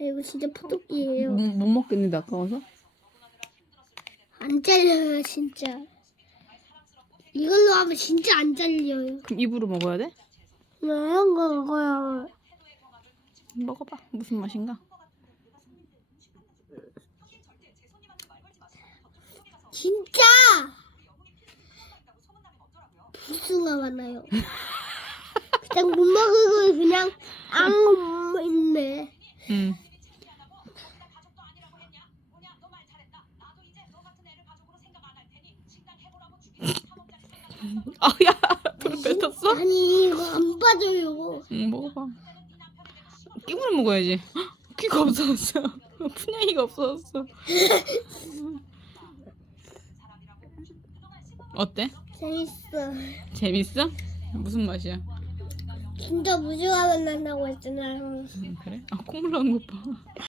이거 진짜 포토끼예요. 못, 못 먹겠는데 아까워서? 안 잘려요 진짜. 이걸로 하면 진짜 안 잘려요. 그럼 입으로 먹어야 돼? 이런 거 먹어요. 먹어봐. 무슨 맛인가? 진짜 부수가 많아요. 그냥 못 먹으고 그냥 안 아, 야, 불 뱉었어? 아니 이거 안 빠져요. 응, 먹어봐. 끼고는 먹어야지. 헉, 귀가 없어졌어. 푸냥이가 없어졌어. 어때? 재밌어. 재밌어? 무슨 맛이야? 진짜 무지하면 난다고 했잖아요. 음, 그래? 아, 콧물 나는 것 봐.